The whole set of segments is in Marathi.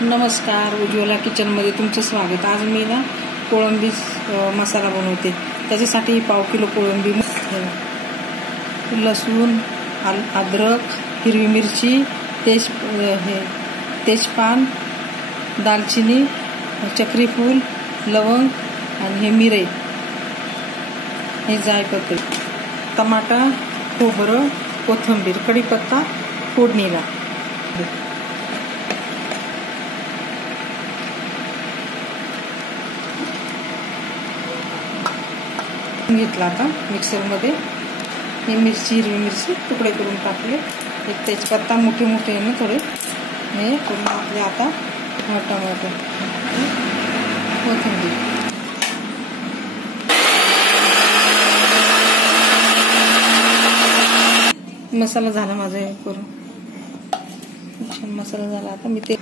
नमस्कार, उज्ज्वला किचनमध्ये तुमचं स्वागत। आज मी ना कोळंबी मसाला बनवते। त्याच्यासाठी पाव किलो कोळंबी, लसूण, अद्रक, हिरवी मिरची, तेजपान, दालचिनी, चक्रीफूल, लवंग आणि हे मिरे, हे जायपत्री, टमाटा, खोबरं, कोथिंबीर, कढीपत्ता फोडणीला घेतला। आता मिक्सरमध्ये हे मिरची, हिरवी मिरची तुकडे करून टाकले, एक तेजपत्ता मोठे मोठे आहे ना थोडे, हे करून आपले आता टमाटर, कोथिंबीर, मसाला झाला माझा हे करून, छान मसाला झाला। आता मी ते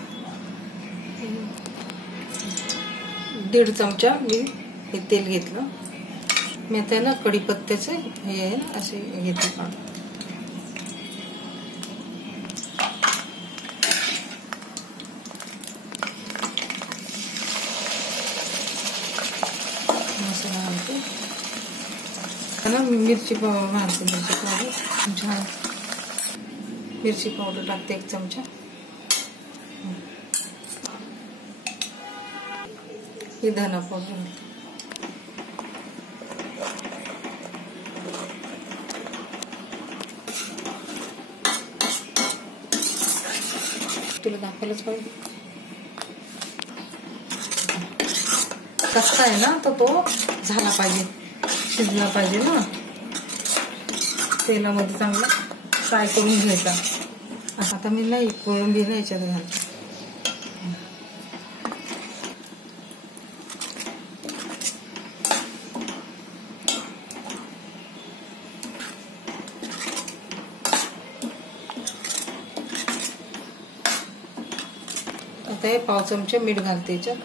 1.5 चमचा मी हे तेल घेतलं। मी आता ना कढीपत्त्याचे हे असे घेते काढून, मसाला घालते ना, मी मिरची पावडर घालते, मिरची पावडर टाकते 1 चमचा, ही धना पावडर, तुला दाखवलंच पाहिजे कसा आहे ना, तो झाला पाहिजे, शिजला पाहिजे ना, तेलामध्ये चांगला फ्राय करून घ्यायचा। आता मी ना कोळंबी याच्यात घालते, आता हे पाव चमचे मीठ घालते याच्यात।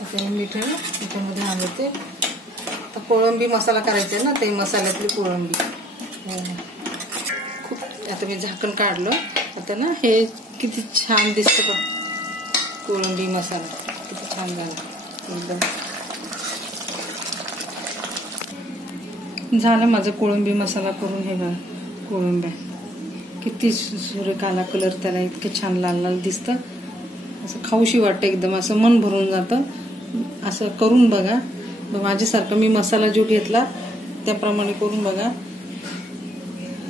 आता हे मीठ आहे ना त्याच्यामध्ये घालते। आता कोळंबी मसाला करायचा आहे ना, ते मसाल्यातली कोळंबी खूप। आता मी झाकण काढलं, आता ना हे किती छान दिसतं बघ, कोळंबी मसाला किती छान झाला एकदम। झालं माझं कोळंबी मसाला करून। हे बघा कोळंब्या किती सूर्यकाला कलर, त्याला इतकं छान लाल लाल दिसतं, असं खाऊशी वाटतं एकदम, असं मन भरून जातं। असं करून बघा, माझ्यासारखं मी मसाला जो घेतला त्याप्रमाणे करून बघा।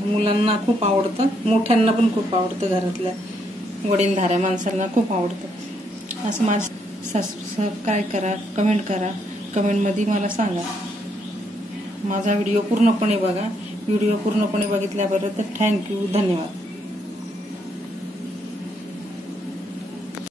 मुलांना खूप आवडतं, मोठ्यांना पण खूप आवडतं, घरातल्या वडीलधाऱ्या माणसांना खूप आवडतं। असं माझं सबस्क्राईब करा, कमेंट करा, कमेंटमध्ये मला सांगा। माझा व्हिडिओ पूर्णपणे बघा, व्हिडिओ पूर्णपणे बघितल्याबद्दल थँक्यू, धन्यवाद।